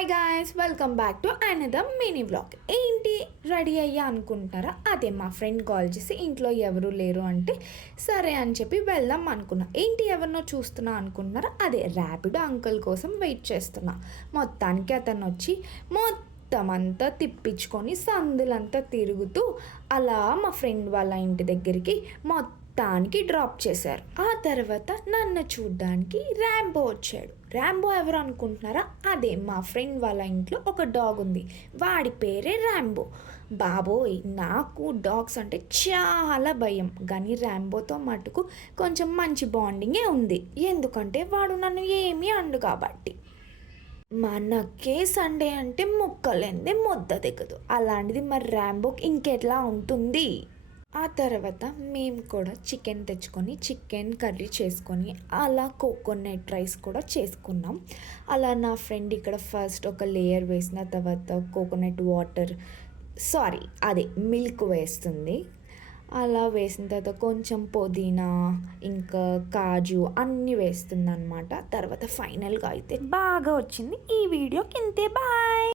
Hi guys, welcome back to another mini blog. ఏంటి ready అయ్యా అనుకుంటారా? అదే మా ఫ్రెండ్ కాల్ చేసి ఇంట్లో ఎవరు లేరు అంటే సరే అని చెప్పి వెళ్దాం అనుకున్నా. ఏంటి ఎవరినో చూస్తున్నా అనుకుంటున్నారా? అదే ర్యాపిడో అంకుల్ కోసం వెయిట్ చేస్తున్నా. మొత్తానికి అతను వచ్చి మొత్తం అంతా తిప్పించుకొని సందులంతా తిరుగుతూ అలా మా ఫ్రెండ్ వాళ్ళ ఇంటి దగ్గరికి మొత్తానికి డ్రాప్ చేశారు. ఆ తర్వాత నన్ను చూడ్డానికి ర్యాంబో వచ్చాడు. ర్యాంబో ఎవరు అనుకుంటున్నారా? అదే మా ఫ్రెండ్ వాళ్ళ ఇంట్లో ఒక డాగ్ ఉంది, వాడి పేరే ర్యాంబో. బాబోయ్, నాకు డాగ్స్ అంటే చాలా భయం, కానీ ర్యాంబోతో మటుకు కొంచెం మంచి బాండింగే ఉంది. ఎందుకంటే వాడు నన్ను ఏమీ అండు కాబట్టి. మనకే సండే అంటే ముక్కలేందే ముద్ద దిగదు, అలాంటిది మరి ర్యాంబోకి ఇంకెట్లా ఉంటుంది? ఆ తర్వాత మేము కూడా చికెన్ తెచ్చుకొని చికెన్ కర్రీ చేసుకొని అలా కోకోనట్ రైస్ కూడా చేసుకున్నాం. అలా నా ఫ్రెండ్ ఇక్కడ ఫస్ట్ ఒక లేయర్ వేసిన తర్వాత కోకోనట్ వాటర్ అదే మిల్క్ వేస్తుంది. అలా వేసిన తర్వాత కొంచెం పుదీనా ఇంకా కాజు అన్నీ వేస్తుంది అనమాట. తర్వాత ఫైనల్గా అయితే బాగా వచ్చింది. ఈ వీడియోకి ఇంతే, బాయ్.